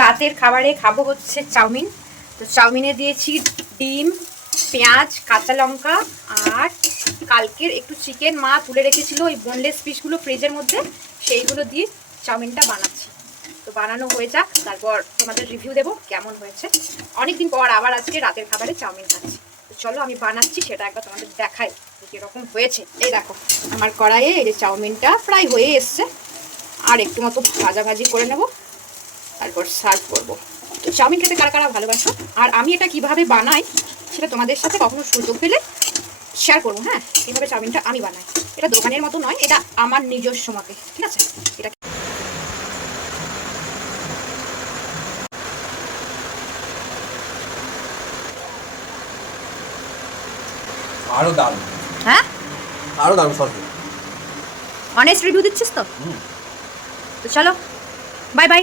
রাতের খাবারে খাবো হচ্ছে চাউমিন। তো চাউমিনে দিয়েছি ডিম, পেঁয়াজ, কাঁচা লঙ্কা আর কালকের একটু চিকেন মা তুলে রেখেছিল ওই বোনলেস পিসগুলো ফ্রিজের মধ্যে, সেইগুলো দিয়ে চাউমিনটা বানাচ্ছি। তো বানানো হয়ে যাক, তারপর তোমাদের রিভিউ দেবো কেমন হয়েছে। অনেকদিন পর আবার আজকে রাতের খাবারে চাউমিন খাচ্ছি। তো চলো আমি বানাচ্ছি সেটা একবার তোমাদের দেখাই কীরকম হয়েছে। এই দেখো আমার কড়াইয়ে এই যে চাউমিনটা প্রায় হয়ে এসছে, আর একটু মতো ভাজাভাজি করে নেব, তারপর সার্ভ করবো। তো চাউমিন খেতে কারা কারা ভালোবাসো আর আমি এটা কিভাবে বানাই সেটা তোমাদের সাথে কখনো সুযোগ পেলে শেয়ার করবো। হ্যাঁ, এইভাবে চাউমিনটা আমি বানাই, এটা দোকানের মতো নয়, এটা আমার নিজস্ব মতে, ঠিক আছে? এটা আরো দারুণ। হ্যাঁ, আরো দারুণ সস। অনেস্ট রিভিউ দিচ্ছিস তো? তো চলো, বাই বাই।